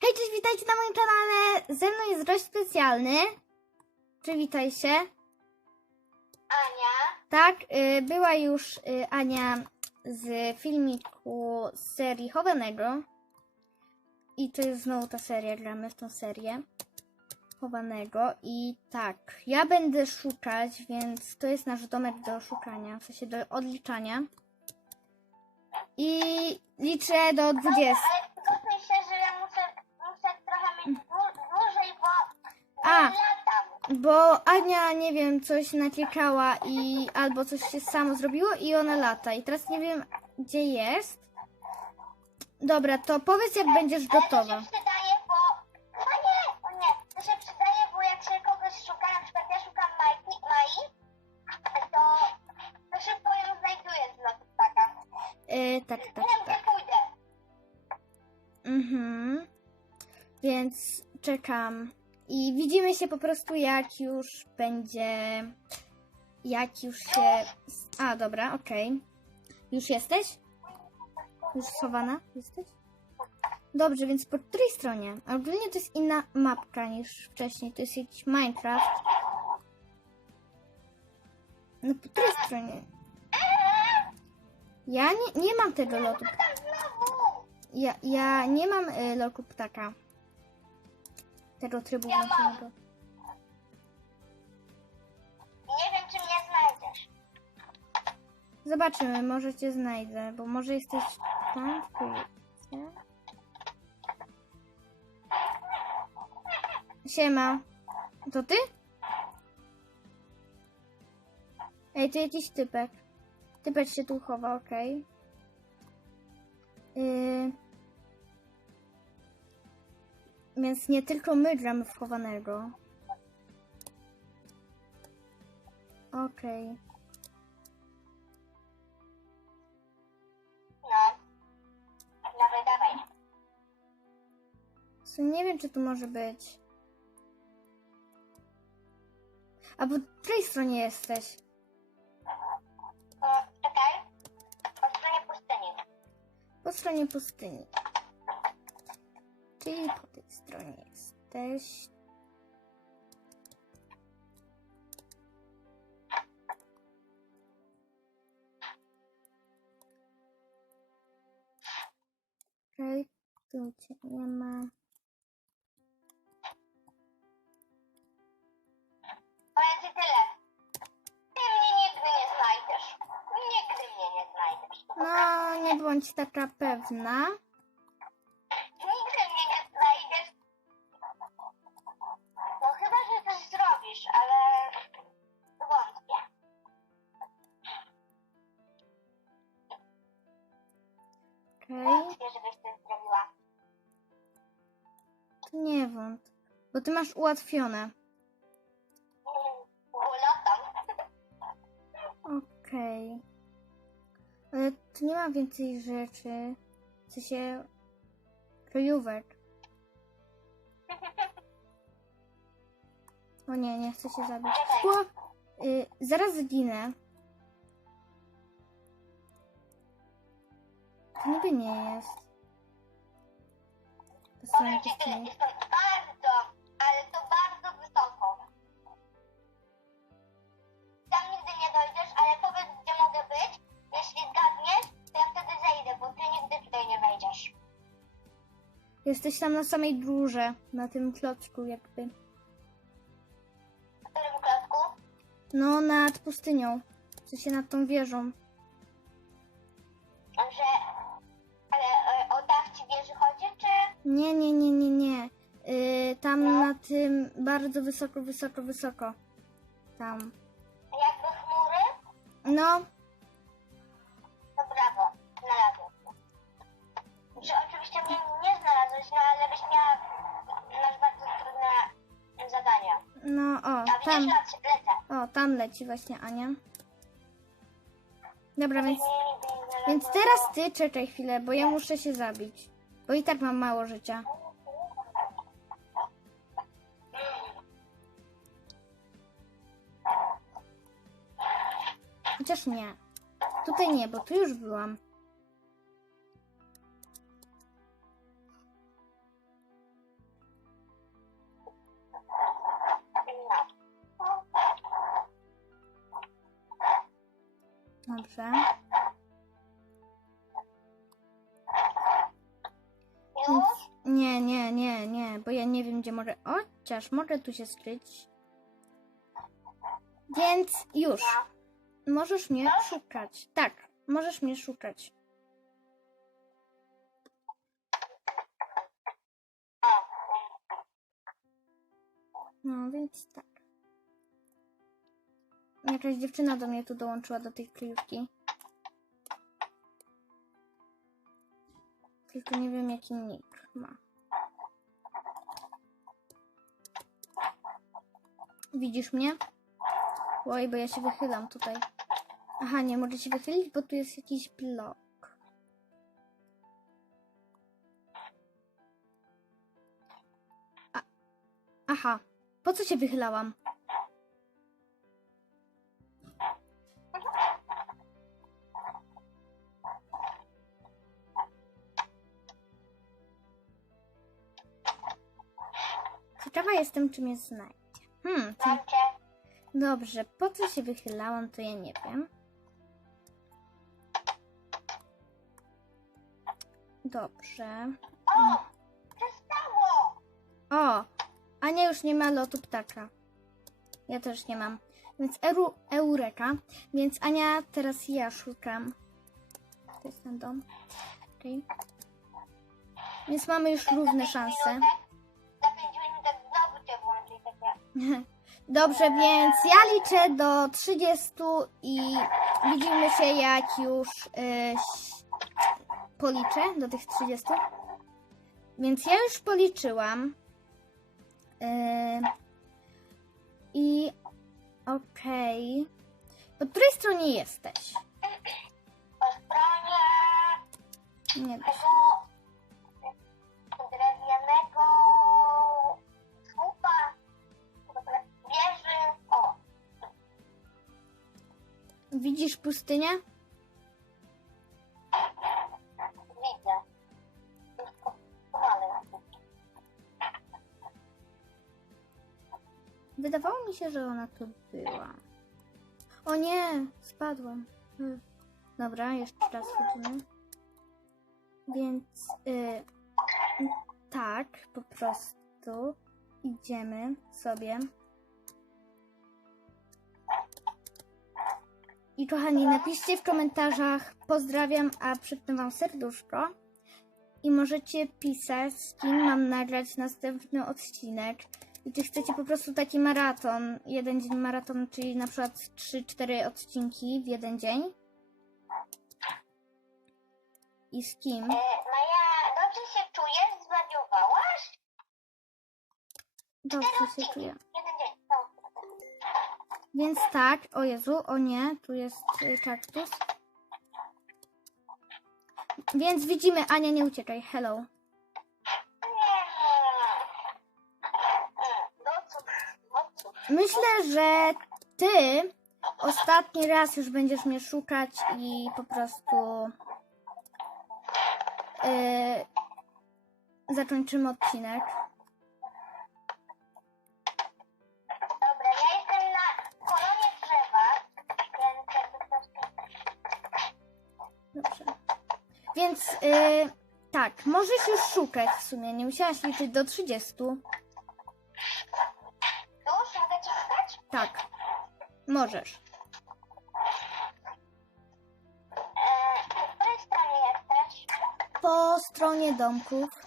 Hej, cześć, witajcie na moim kanale. Ze mną jest gość specjalny. Przywitaj się. Ania, Tak, y, była już y, Ania z filmiku z serii Chowanego. I to jest znowu ta seria, gramy w tą serię Chowanego. I tak, ja będę szukać, więc to jest nasz domek do szukania, w sensie do odliczania. I liczę do 20. A. nie. Bo Ania, nie wiem, coś naklikała i albo coś się samo zrobiło i ona lata. I teraz nie wiem, gdzie jest. Dobra, to powiedz, jak będziesz gotowa. się przydaje, bo... Chyba nie, o nie. To się przydaje, bo jak się kogoś szuka, na przykład ja szukam Majki, Mai, to, to szybko ją znajduję z lotu ptaka. Yy, tak, tak, Wiem, tak. gdzie pójdę. Mhm. Więc czekam. I widzimy się po prostu, jak już będzie. Jak już się. A, dobra, okej. Już jesteś? Już schowana? Jesteś? Dobrze, więc po której stronie? A Ogólnie to jest inna mapka niż wcześniej. To jest jakiś Minecraft. No po której stronie? Ja nie, nie mam tego lotu. Ja, ja nie mam y, ptaka. Tego trybu Ja mam. włączonego. Nie wiem, czy mnie znajdziesz. Zobaczymy, może cię znajdę, bo może jesteś tam w projekcie. Siema. To ty? Ej, to jakiś typek. Typek się tu chowa, okej. Yy... Więc nie tylko my gramy w chowanego. Okej. No. Dawaj, dawaj. Sumie nie wiem, czy tu może być. A po której stronie jesteś? O, czekaj. Po stronie pustyni. Po stronie pustyni. Czyli po tej stronie jesteś. Okej, tu cię nie ma. Powiem ci tyle. Ty mnie nigdy nie znajdziesz. Nigdy mnie nie znajdziesz. No, nie bądź taka pewna. Wątpię, żebyś coś zrobiła. to nie wąt. Bo ty masz ułatwione. Bo latam. Okej. Ale tu nie ma więcej rzeczy. W sensie kryjówek. O nie, nie chcę się zabić. Y, zaraz zginę. Niby nie jest. To są Powiem ci tyle. jakieś... Jestem bardzo, ale to bardzo wysoko. Tam nigdy nie dojdziesz, ale powiedz, gdzie mogę być. Jeśli zgadniesz, to ja wtedy zejdę, bo ty nigdy tutaj nie wejdziesz. Jesteś tam na samej górze, na tym klocku jakby. W którym klocku? No, nad pustynią. W sensie nad tą wieżą. Nie, nie, nie, nie, nie. Yy, tam na tym bardzo wysoko, wysoko, wysoko. Tam. Jakby chmury? No, To brawo, znalazłem cię. Że oczywiście mnie nie znalazłeś, no ale byś miała... Masz bardzo trudne zadania. no, o, A widzisz, tam. lec- lecę. O, tam leci właśnie Ania. Dobra, więc, nigdy nie więc teraz ty czekaj chwilę, bo ja muszę się zabić. Bo i tak mam mało życia. Chociaż nie. Tutaj nie, bo tu już byłam. Dobrze. Może. O, chociaż mogę tu się skryć. Więc już. Możesz mnie szukać. Tak, możesz mnie szukać. No, więc tak. Jakaś dziewczyna do mnie tu dołączyła do tej kryjówki. Tylko nie wiem, jaki nick ma. Widzisz mnie? Oj, bo ja się wychylam tutaj. Aha, nie mogę się wychylić, bo tu jest jakiś blok. A, aha, po co się wychylałam? Ciekawa jestem, czy mnie znajdzie. Hmm, co cię. Dobrze, po co się wychylałam, to ja nie wiem. Dobrze. O! Przestało! O! Ania już nie ma lotu ptaka. Ja też nie mam. Więc eru, Eureka. Więc Ania, teraz ja szukam. To jest ten dom. Okej. Więc mamy już równe szanse. Dobrze, więc ja liczę do 30 i widzimy się jak już y, ś- policzę do tych 30. Więc ja już policzyłam. Y, I okej. Po której stronie jesteś? Po stronie Nie wiem. Widzisz pustynię? widzę. Wydawało mi się, że ona tu była. O nie, spadłam. Hmm. Dobra, jeszcze raz chodzimy. Więc y, tak, po prostu idziemy sobie. I kochani, napiszcie w komentarzach pozdrawiam, a przypnę wam serduszko. I możecie pisać, z kim mam nagrać następny odcinek. I czy chcecie po prostu taki maraton, jeden dzień maraton, czyli na przykład 3-4 odcinki w jeden dzień? I z kim? E, Maja, dobrze się czujesz? Zwariowałaś? Dobrze się czuję. Więc tak, o Jezu, o nie, tu jest y, kaktus. Więc widzimy, Ania, nie uciekaj, hello. Myślę, że ty ostatni raz już będziesz mnie szukać i po prostu yy, zakończymy odcinek. Więc yy, tak, możesz już szukać w sumie, nie musiałaś liczyć do 30. Już mogę ci szukać? Tak, możesz. E, po której stronie jesteś? Po stronie domków.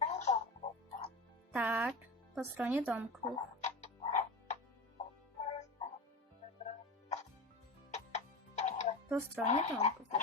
Na. Tak, po stronie domków. Po stronie domków.